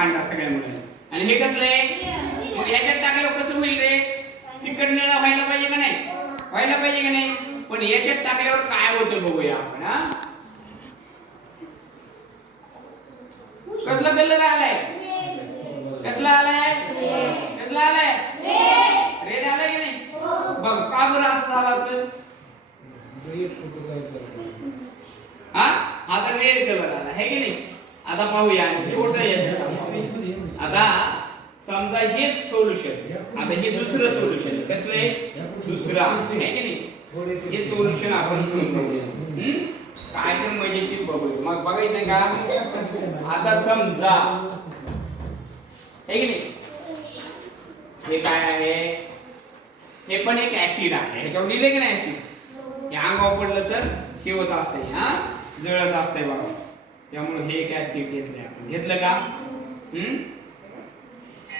पांढरा सगळ्यामध्ये. आणि हे कसलं आहे? मग ह्याच्यात टाकल्यावर कसं होईल रे? फिकट निळा व्हायला पाहिजे का नाही? व्हायला पाहिजे का नाही? पण याच्यात टाकल्यावर काय होतं बघूया आपण. हा, कसला कलर आलाय? कसला आलाय? कसला आलाय? रेड आलाय की नाही? बघ का बरं असं झालं असेल? हा, आता रेड कलर आला आहे की नाही? आता पाहूया छोटं याच्यात. आता समजा हेच सोल्युशन, आता हे दुसरं सोल्युशन. कसलं आहे? दुसरं आहे की नाही? हे सोल्युशन आपण घेऊन बघूया. काय तर मजेशीर बघूया. मग बघायचं का? आता समजा आहे की नाही, हे काय आहे? हे पण एक ऍसिड आहे. ह्याच्यावर लिहिले की नाही ऍसिड? हे अंगावर पडलं तर हे होत असतंय, हा जळत असतंय बघा. त्यामुळे हे एक ऍसिड घेतलंय आपण. घेतलं का?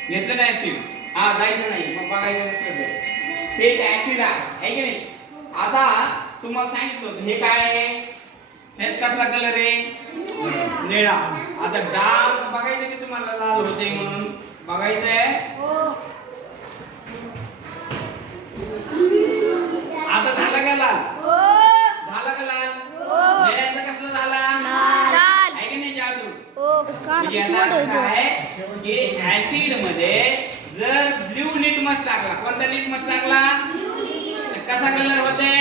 घेतलं ना ऍसिड? हा, जायचं नाही मग बघायचं नसलं तर. हे एक ऍसिड आहे की नाही? आता तुम्हाला सांगितलं होतं हे काय आहे? ह्यात कसला कलर आहे? निळा. आता डार्क बघायचं की तुम्हाला लाल होते म्हणून बघायचंय. आता झाला का लाल? झाला का लाल? निळ्याचा कसला झाला? आहे की नाही जादू? म्हणजे आता काय की ऍसिड मध्ये जर ब्ल्यू लिटमस टाकला, कोणता लिटमस टाकला? कसा कलर होते?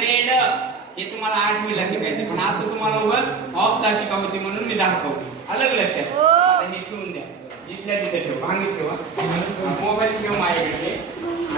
रेड. हे तुम्हाला 8वीला शिकायचं, पण आता तुम्हाला ऑफ तास शिकावती म्हणून मी दाखवतो. अलग लक्षात. आता हे ठेवून द्या, जिथल्या तिथे ठेव, भांगी ठेवा. मोबाईल ठेव माझ्याकडे.